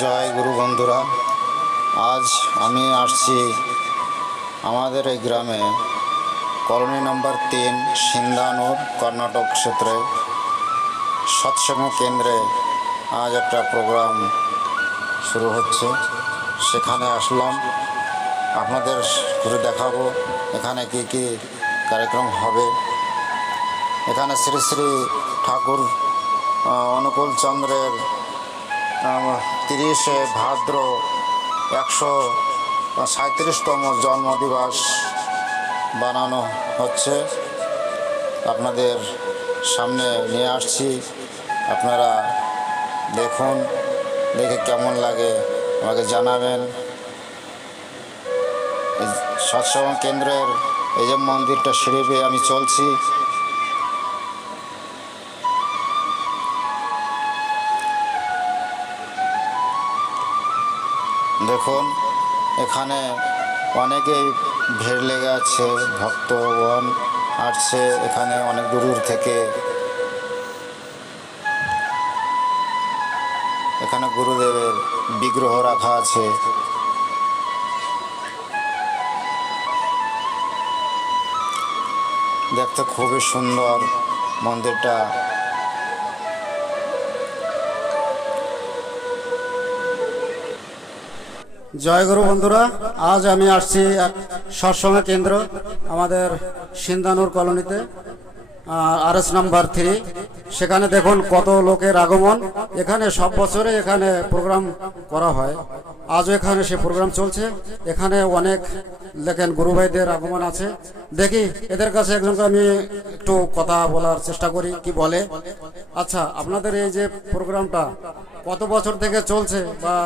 জয় গুরু বন্ধুরা, আজ আমি আসছি আমাদের এই গ্রামে কলোনি নম্বর 3 সিন্দানুর কর্ণাটক ক্ষেত্রে সৎসঙ্গ কেন্দ্রে আজ একটা প্রোগ্রাম শুরু হচ্ছে। সেখানে আসলাম, আপনাদের ঘুরে দেখাবো এখানে কি কি কার্যক্রম হবে। এখানে শ্রী শ্রী ঠাকুর অনুকূল চন্দ্রের 30শে ভাদ্র 137তম জন্মদিবস বানানো হচ্ছে। আপনাদের সামনে নিয়ে আসছি, আপনারা দেখুন, দেখে কেমন লাগে আমাকে জানাবেন। সৎসঙ্গ কেন্দ্রের এই যে মন্দিরটা সিঁড়ি বেয়ে আমি চলছি, দেখুন এখানে অনেকেই ভিড় লেগে আছে, ভক্তগণ আসছে এখানে অনেক দূর থেকে। এখানে গুরুদেবের বিগ্রহ রাখা আছে। দেখতে খুবই সুন্দর মন্দিরটা। জয় গুরু বন্ধুরা, আজ আমি আসছি এক সৎসঙ্গ কেন্দ্র আমাদের সিন্দানুর কলোনিতে, RS নাম্বার 3। সেখানে দেখুন কত লোকের আগমন। এখানে সব বছরে এখানে প্রোগ্রাম করা হয়, আজও এখানে সে প্রোগ্রাম চলছে। এখানে অনেক দেখেন গুরু ভাইদের আগমন আছে। দেখি এদের কাছে একজনকে আমি একটু কথা বলার চেষ্টা করি, কি বলে। আচ্ছা, আপনাদের এই যে প্রোগ্রামটা কত বছর থেকে চলছে বা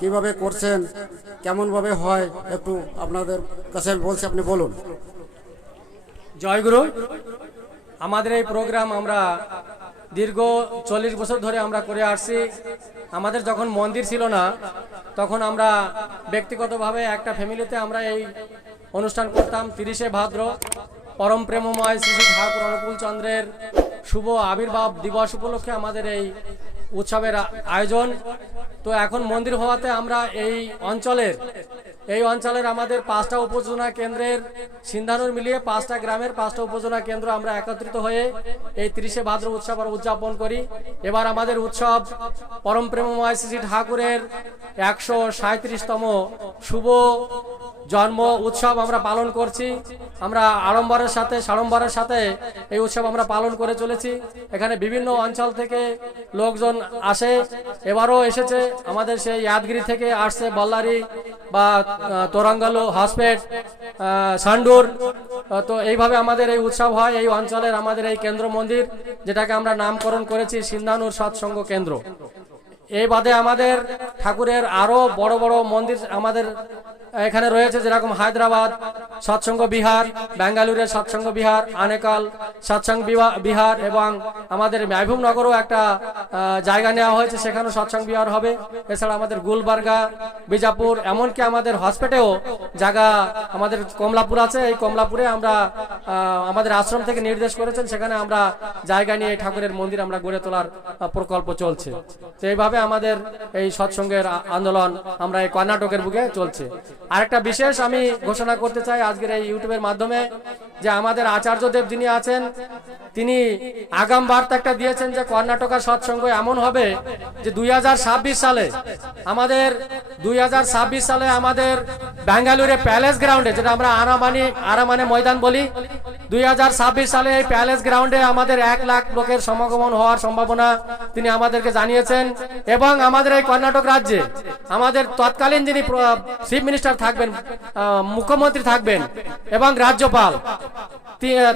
কিভাবে করছেন, কেমন ভাবে হয়, একটু আপনাদের কাছে আমি বলছি, আপনি বলুন। জয় গুরু। আমাদের এই প্রোগ্রাম আমরা দীর্ঘ 40 বছর ধরে আমরা করে আসছি। আমাদের যখন মন্দির ছিল না, তখন আমরা ব্যক্তিগতভাবে একটা ফ্যামিলিতে আমরা এই অনুষ্ঠান করতাম। 30শে ভাদ্র পরম প্রেমময় শ্রী শ্রী ঠাকুর অনুকূল চন্দ্রের শুভ আবির্ভাব দিবস উপলক্ষে আমাদের এই উৎসবের আয়োজন। তো এখন মন্দির হওয়াতে আমরা এই অঞ্চলের আমাদের 5টা উপজেলা কেন্দ্রের সিন্ধানুর মিলিয়ে 5টা গ্রামের 5টা উপজেলা কেন্দ্র আমরা একত্রিত হয়ে এই 30শে ভাদ্র উৎসব উদযাপন করি। এবার আমাদের উৎসব পরম প্রেমময় শ্রী ঠাকুরের 137তম শুভ জন্ম উৎসব আমরা পালন করছি। আমরা সাড়ম্বরের সাথে এই উৎসব আমরা পালন করে চলেছি। এখানে বিভিন্ন অঞ্চল থেকে লোকজন আসে, এবারও এসেছে। আমাদের সেই ইয়াদগিরি থেকে আসছে, বল্লারি বা তোরাঙ্গালো, হসপেট, সান্ডুর। তো এইভাবে আমাদের এই উৎসব হয় এই অঞ্চলের আমাদের এই কেন্দ্র মন্দির, যেটাকে আমরা নামকরণ করেছি সিন্ধানুর সৎসঙ্গ কেন্দ্র। এই বাদে আমাদের ঠাকুরের আরো বড় বড় মন্দির আমাদের এখানে রয়েছে, যেরকম হায়দ্রাবাদ সৎসঙ্গ বিহার, বেঙ্গালুরের সৎসঙ্গ বিহার, আনেকাল সৎসঙ্গ বিহার, এবং আমাদের মাহবুবনগরও একটা জায়গা নেওয়া হয়েছে, সেখানেও সৎসঙ্গ বিহার হবে। এছাড়া আমাদের গুলবার্গা, বিজাপুর, এমনকি আমাদের হসপিটালেও জায়গা, আমাদের কমলাপুর আছে। এই কমলাপুরে আমরা আমাদের আশ্রম থেকে নির্দেশ করেছেন, সেখানে আমরা জায়গা নিয়ে ঠাকুরের মন্দির আমরা গড়ে তোলার প্রকল্প চলছে। তো এইভাবে আমাদের এই সৎসঙ্গের আন্দোলন আমরা এই কর্ণাটকের বুকে চলছে। আরেকটা বিশেষ আমি ঘোষণা করতে চাই আজকের এই ইউটিউবের মাধ্যমে, যে আমাদের আচার্যদেব যিনি আছেন, তিনি আগাম বার্তা একটা দিয়েছেন যে কর্ণাটকের সৎসঙ্গ এমন হবে যে 2026 সালে আমাদের বেঙ্গালুরে প্যালেস গ্রাউন্ডে, যেটা আমরা আরামানে ময়দান বলি, 2026 সালে এই প্যালেস গ্রাউন্ডে আমাদের 1 লাখ লোকের সমাগমন হওয়ার সম্ভাবনা তিনি আমাদেরকে জানিয়েছেন। এবং আমাদের এই কর্ণাটক রাজ্যে আমাদের তৎকালীন যিনি চিফ মিনিস্টার থাকবেন, মুখ্যমন্ত্রী থাকবেন, এবং রাজ্যপাল,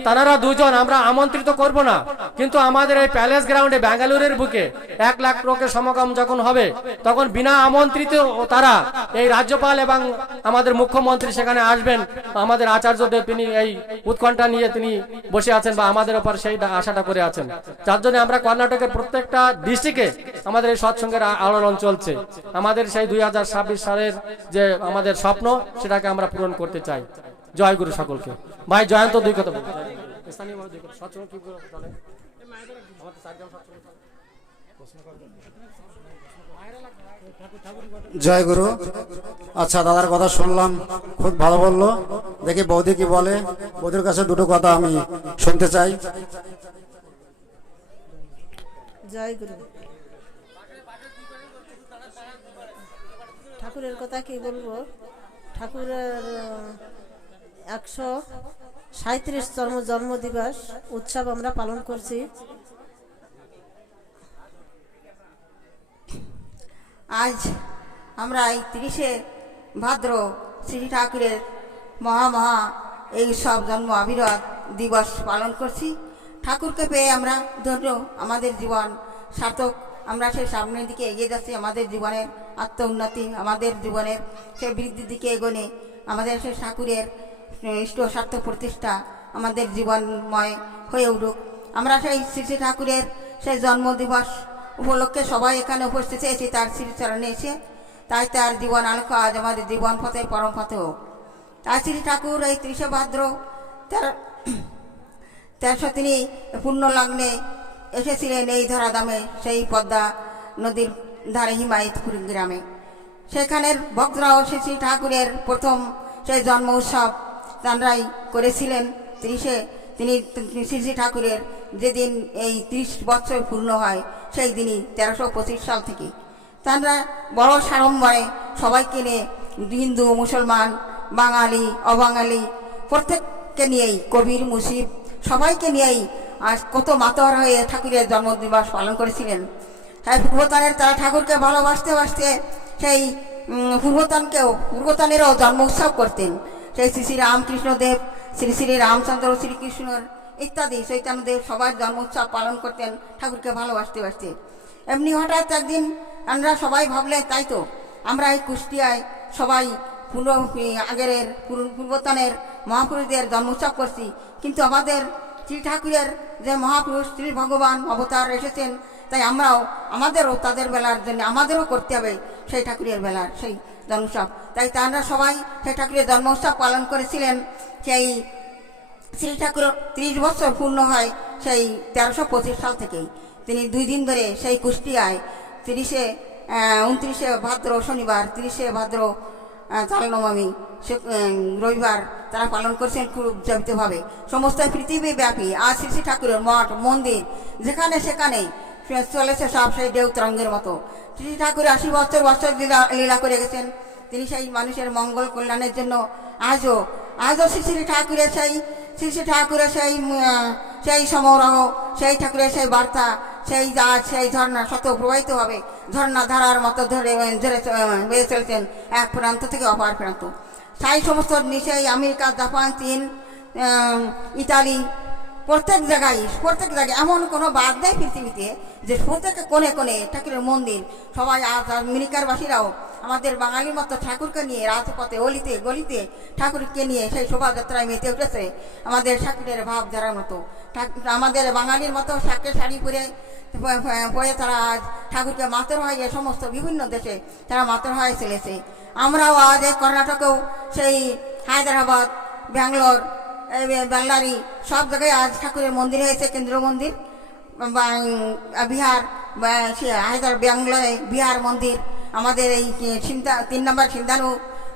তারা দুজন আমরা আমন্ত্রিত করব না, কিন্তু আমাদের এই প্যালেস গ্রাউন্ডে বেঙ্গালুরের বুকে 1 লাখ লোকের সমাগম যখন হবে, তখন বিনা আমন্ত্রিত তারা এই রাজ্যপাল এবং আমাদের মুখ্যমন্ত্রী সেখানে আসবেন। আমাদের আচার্যদেব তিনি এই উৎকণ্ঠা নিয়ে তিনি বসে আছেন, বা আমাদের উপর সেই আশাটা করে আছেন। যার জন্য আমরা কর্ণাটকের প্রত্যেকটা ডিস্ট্রিক্টে আমাদের এই সৎসঙ্গের আলোড়ন চলছে। আমাদের সেই 2026 সালের যে আমাদের স্বপ্ন, সেটাকে আমরা পূরণ করতে চাই। জয় গুরু সকলকে। ভাই জয়ন্ত দুই কথা বলুন। স্থানীয় দুই কথা সৎসঙ্গ কি করে চলে? আমাদের 4 গ্রাম সৎসঙ্গ জয় গুরু। আচ্ছা, দাদার কথা শুনলাম, খুব ভালো বললো। দেখি বৌদি কি বলে, বৌদির কাছে দুটো কথা আমি শুনতে চাই। জয় গুরু। ঠাকুরের কথা কি বলবো, ঠাকুরের 137তম জন্মদিবস উৎসব আমরা পালন করছি। আজ আমরা এই 30শে ভাদ্র শ্রী ঠাকুরের মহা এই সব জন্ম আবির্ভাব দিবস পালন করছি। ঠাকুরকে পেয়ে আমরা ধন্য, আমাদের জীবন সার্থক, আমরা সেই সামনের দিকে এগিয়ে যাচ্ছি। আমাদের জীবনের আত্ম উন্নতি, আমাদের জীবনের সেই বৃদ্ধির দিকে এগোনে আমাদের সেই ঠাকুরের ইষ্ট স্বার্থ প্রতিষ্ঠা আমাদের জীবনময় হয়ে উঠুক। আমরা সেই শ্রী ঠাকুরের সেই জন্মদিবস উপলক্ষে সবাই এখানে উপস্থিত হয়েছি তার শ্রীচরণে এসে, তাই তার জীবন আলোক আজ আমাদের জীবন পথের পরম পথে হোক। তাই শ্রী ঠাকুর এই 30শে ভাদ্র 1300 তিনি পূর্ণ লগ্নে এসেছিলেন এই ধরাধামে, সেই পদ্মা নদীর ধারে হিমায়তপুর গ্রামে। সেখানের ভক্তরাও শ্রী ঠাকুরের প্রথম সেই জন্ম উৎসব তাঁরাই করেছিলেন 30শে। তিনি শ্রী ঠাকুরের যেদিন এই 30 বছর পূর্ণ হয় সেই দিনই 1325 সাল থেকে তাঁরা বড় সাড়ম্বরে সবাইকে নিয়ে, হিন্দু মুসলমান বাঙালি অবাঙালি প্রত্যেককে নিয়েই, কবির মুসিব সবাইকে নিয়েই আজ কত মাতোয়ার হয়ে ঠাকুরের জন্মদিবস পালন করেছিলেন। তাই পূর্বতানের তারা ঠাকুরকে ভালোবাসতে বাসতে সেই পূর্বতানেরও জন্ম উৎসব করতেন। সেই শ্রী শ্রী রামকৃষ্ণদেব, শ্রী শ্রী রামচন্দ্র, শ্রীকৃষ্ণর ইত্যাদি চৈতন্যদেব সবার জন্ম উৎসব পালন করতেন ঠাকুরকে ভালোবাসতে বাসতে। এমনি হঠাৎ একদিন আমরা সবাই ভাবলেন, তাই তো আমরা এই কুষ্টিয়ায় সবাই পূর্বতনের মহাপুরুষদের জন্ম উৎসব করছি, কিন্তু আমাদের শ্রী ঠাকুরের যে মহাপুরুষ শ্রী ভগবান অবতার এসেছেন, তাই আমরাও আমাদেরও তাদের বেলার জন্য আমাদেরও করতে হবে সেই ঠাকুরের বেলার সেই জন্ম উৎসব। তাই তারা সবাই সেই ঠাকুরের জন্ম উৎসব পালন করেছিলেন। সেই শ্রী ঠাকুর 30 বছর পূর্ণ হয় সেই 1325 সাল থেকেই। তিনি 2 দিন ধরে সেই কুষ্টিয়ায় 29শে ভাদ্র শনিবার, 30শে ভাদ্র চালনবমী রবিবার তারা পালন করছেন খুব উদযাপিতভাবে। সমস্ত পৃথিবীব্যাপী আজ শ্রী ঠাকুরের মঠ মন্দির যেখানে সেখানে চলেছে সব সেই ঢেউ তরঙ্গের মতো। শ্রী ঠাকুর 80 বছর লীলা করে গেছেন। তিনি সেই মানুষের মঙ্গল কল্যাণের জন্য আজও শ্রী ঠাকুরের সেই সমারোহ, সেই ঠাকুরের সেই বার্তা, সেই জাহাজ, সেই ঝর্ণা শত প্রবাহিত হবে, ঝর্ণা ধারার মতো ধরে বেড়ে চলেছেন এক প্রান্ত থেকে অপর প্রান্ত। সেই সমস্ত সেই আমেরিকা, জাপান, চীন, ইতালি প্রত্যেক জায়গায় এমন কোনো বাদ নেই পৃথিবীতে যে প্রত্যেক কোণে কোণে ঠাকুরের মন্দির। সবাই আমেরিকার বাসীরাও আমাদের বাঙালির মতো ঠাকুরকে নিয়ে রাজপথে অলিতে গলিতে ঠাকুরকে নিয়ে সেই শোভাযাত্রায় মেতে উঠেছে আমাদের ঠাকুরের ভাবধারার মতো। আমাদের বাঙালির মতো শাকের শাড়ি পরে তারা আজ ঠাকুরকে মাতর হয়ে সমস্ত বিভিন্ন দেশে তারা মাতর হয়ে চলেছে। আমরাও আজ এই কর্ণাটকেও সেই হায়দ্রাবাদ, ব্যাঙ্গালোর, বেল্লারি সব জায়গায় আজ ঠাকুরের মন্দির হয়েছে, কেন্দ্র মন্দির। বিহার ব্যাঙ্গালোরে বিহার মন্দির, আমাদের এই 3 নম্বর সিন্ধানু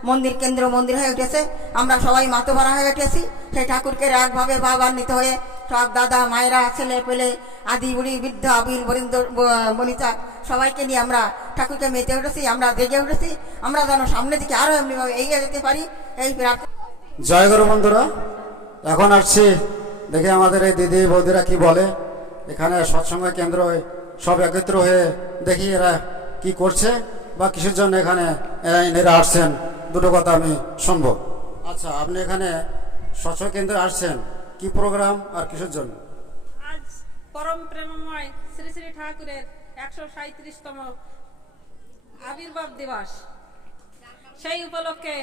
মন্দির কেন্দ্র মন্দির হয়ে উঠেছে। আমরা সবাই মাতোভারা হয়ে উঠেছি সেই ঠাকুরকে একভাবে ভাবান্বিত হয়ে সব দাদা মায়েরা, ছেলে পেলে, আদি বুড়ি, বৃদ্ধ আবির বনিতা সবাইকে নিয়ে আমরা ঠাকুরকে মেতে উঠেছি, আমরা জেগে উঠেছি। আমরা যেন সামনের দিকে আরও এমনিভাবে এগিয়ে যেতে পারি এই প্রার্থনা। জয় গুরু বন্ধুরা, এখন আসছি দেখি আমাদের এই দিদি বৌদিরা কি বলে। এখানে সৎসঙ্গ কেন্দ্র সব একত্র হয়ে দেখি এরা কি করছে বা কিসের জন্য এখানে এরা আসছেন, দুটো কথা আমি শুনবো। আচ্ছা, আপনি এখানে সৎসঙ্গ কেন্দ্রে আসছেন, কি প্রোগ্রাম আর কিসের জন্য? আজ পরম প্রেমময় শ্রী শ্রী ঠাকুরের 137তম আবির্ভাব দিবস। সেই উপলক্ষে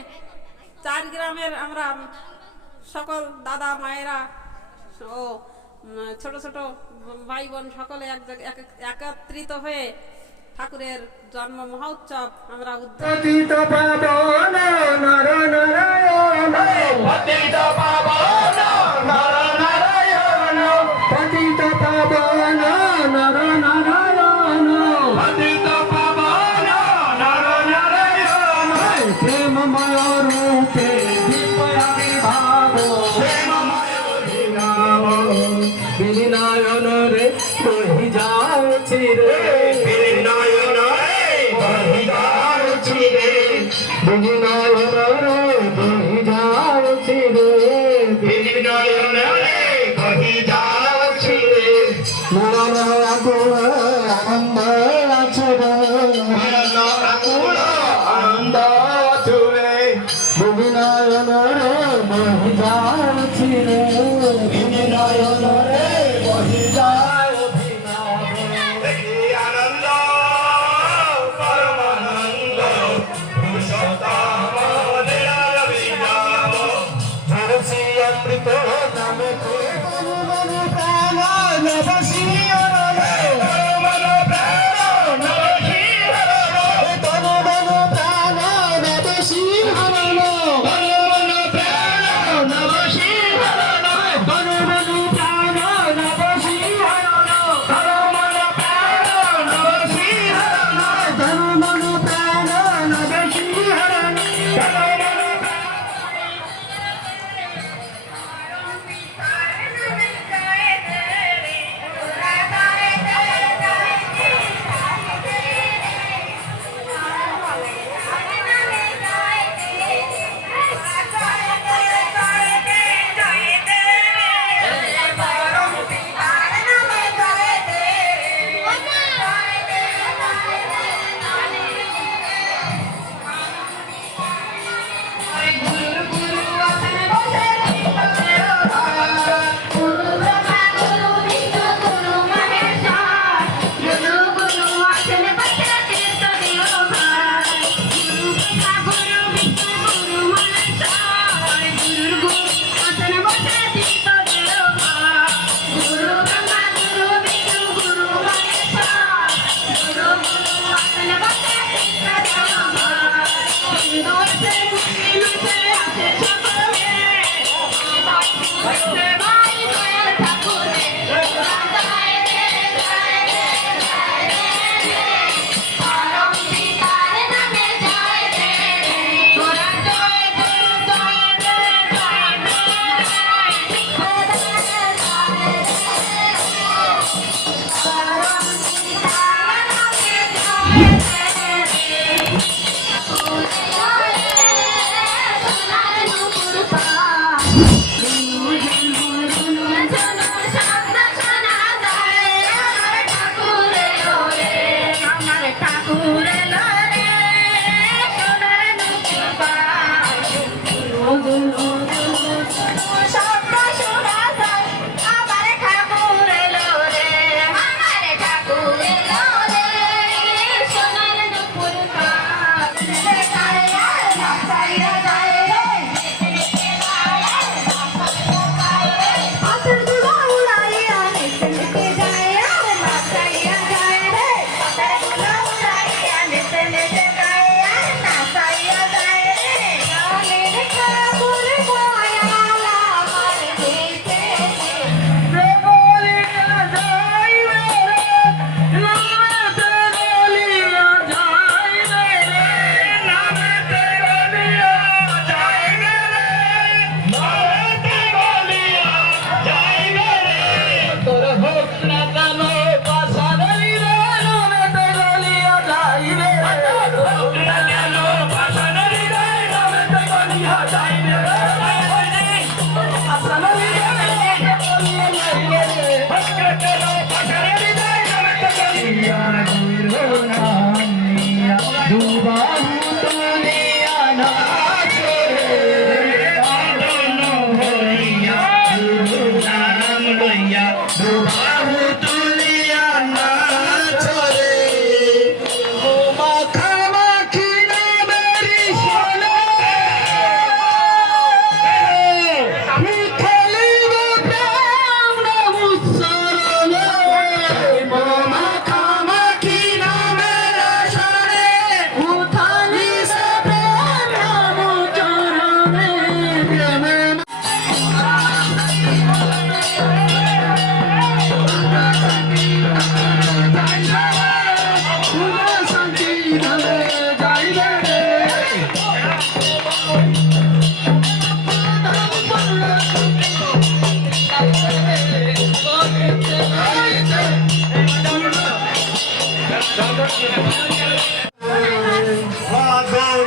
4 গ্রামের আমরা সকল দাদা মায়েরা ও ছোট ছোট ভাই বোন সকলে একত্রিত হয়ে ঠাকুরের জন্ম মহোৎসব আমরা নয়ন রে বহি যাଉଛି রে বিনি নয়ন রে বহি যাଉଛି রে বিনি নয়ন রে বহি যাଉଛି রে বিনি নয়ন রে বহি যাଉଛି রে মরণ আকুল আনন্দ আছে রে মরণ আকুল আনন্দ আছে রে বিনি নয়ন রে বহি যাଉଛି রে বিনি নয়ন রে বহি যাଉଛି না দেখি আনন্দ পরমানন্দ পুরুষোত্তম নিরাবিনাম ধরসি অমৃত নামে তনু মন প্রাণ নবসি হরণে তনু মন প্রাণ নবসি হরণে তনু মন প্রাণ নবসি হরণে তনু মন প্রাণ নবসি হরণে তনু মন প্রাণ নবসি হরণে তনু মন প্রাণ নবসি হরণে তনু মন প্রাণ নবসি হরণে তনু মন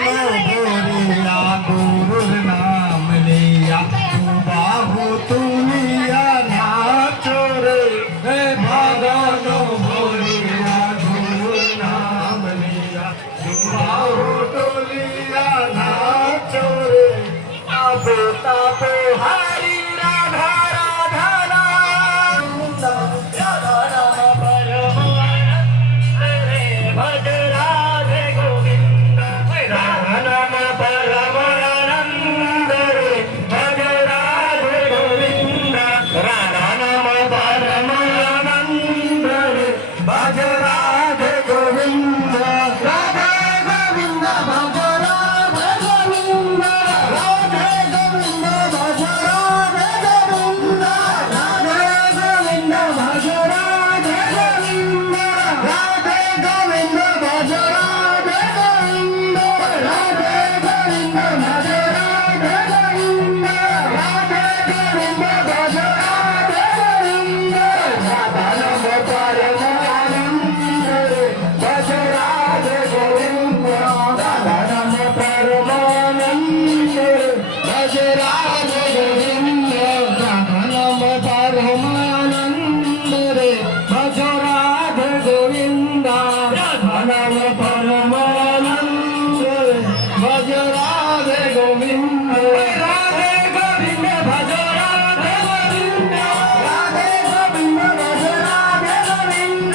ভরিয়া গুরুর নাম লিয়া বাহু তুলিয়া নাচো রে ভগন ভরিয়া গুরুর নাম লিয়া বাহু তুলিয়া নাচো রে তাপে তাপে হারি রাধা রাধা রাধা রাম পরমানন্দ রে ভজ রাধে গোবিন্দ রাধা নাম পরমানন্দ রে ভজ রাধে গোবিন্দ রাধা নাম পরমানন্দ রে ভজ রাধে গোবিন্দ রাধে গোবিন্দ ভজ রাধে গোবিন্দ রাধে গোবিন্দ ভজ রাধে গোবিন্দ রাধে গোবিন্দ ভজ রাধে গোবিন্দ রাধে গোবিন্দ ভজ রাধে গোবিন্দ রাধে গোবিন্দ ভজ রাধে গোবিন্দ রাধে গোবিন্দ ভজ রাধে গোবিন্দ রাধা নাম পরমানন্দ রে ভজ রাধে গোবিন্দ রাধা নাম পরমানন্দ রে ভজ রাধে গোবিন্দ রাধা নাম পরমানন্দ রে ভজ রাধে গোবিন্দ রাধা নাম পরমানন্দ রে ভজ রাধে গোবিন্দ রাধে গোবিন্দ ভজ রাধে গোবিন্দ রাধে গোবিন্দ ভজ রাধে গোবিন্দ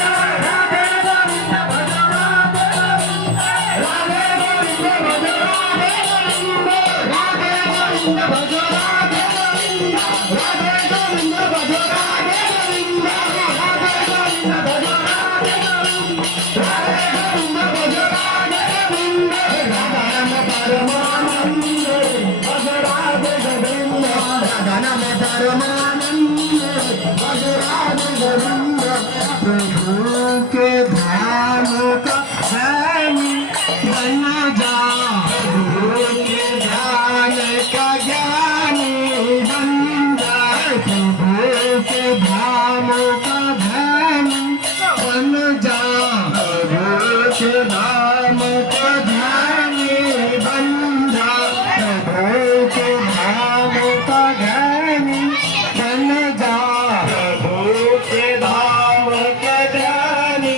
রাধে গোবিন্দ ভজ রাধে গোবিন্দ রাধে গোবিন্দ ভজ রাধে গোবিন্দ রাধে গোবিন্দ ভজ রাধে গোবিন্দ রাধে গোবিন্দ ভজ রাধে গোবিন্দ রাধে গোবিন্দ ভজ রাধে গোবিন্দ রাধে গোবিন্দ ভজ রাধে গোবিন্দ রাধা নাম পরমানন্দ রে ভজ রাধে গোবিন্দ রাধা নাম পরমাनंद भज राधे गोविंद प्रभु के ध्यान का ध्यानी बन जा प्रभु के ध्यान का ज्ञानी बन जा प्रभु के ध्यान का ध्यानी बन जा प्रभु के धाम का ध्यानी बन जा प्रभु के धाम का ध्यानी बन जा प्रभु के धाम का ध्यानी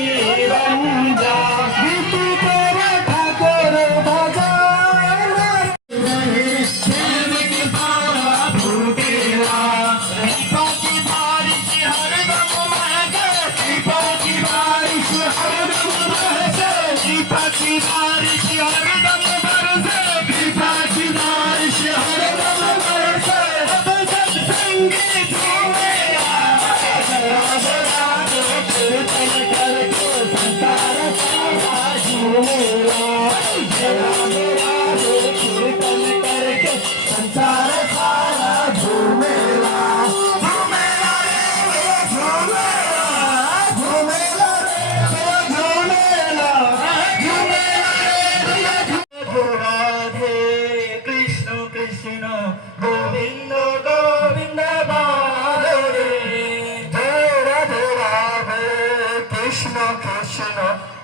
बन जा गीत तेरा ठाकुर भजन भूखेला कृपा की बारिश हरदम महके कृपा की बारिश हरदम बरसे कृपा की बारिश हरदम बरसे कृपा की बारिश हरदम बरसे अब सत्संगी झूमेला राधे राधे कीर्तन करके संसार सारा झूमेला राधे राधे कीर्तन करके संसार सारा झूमेला झूमेला रे झूमेला झूमेला रे झूमेला झूमेला रे राधे कृष्ण कृष्ण गोविंद गोविंद बाले रे राधे राधे कृष्ण कृष्ण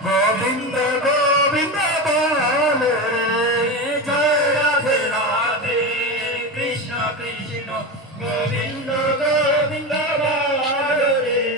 गोविंद गोविंद बाले रे जय राधे राधे कृष्ण कृष्ण गोविंद गोविंद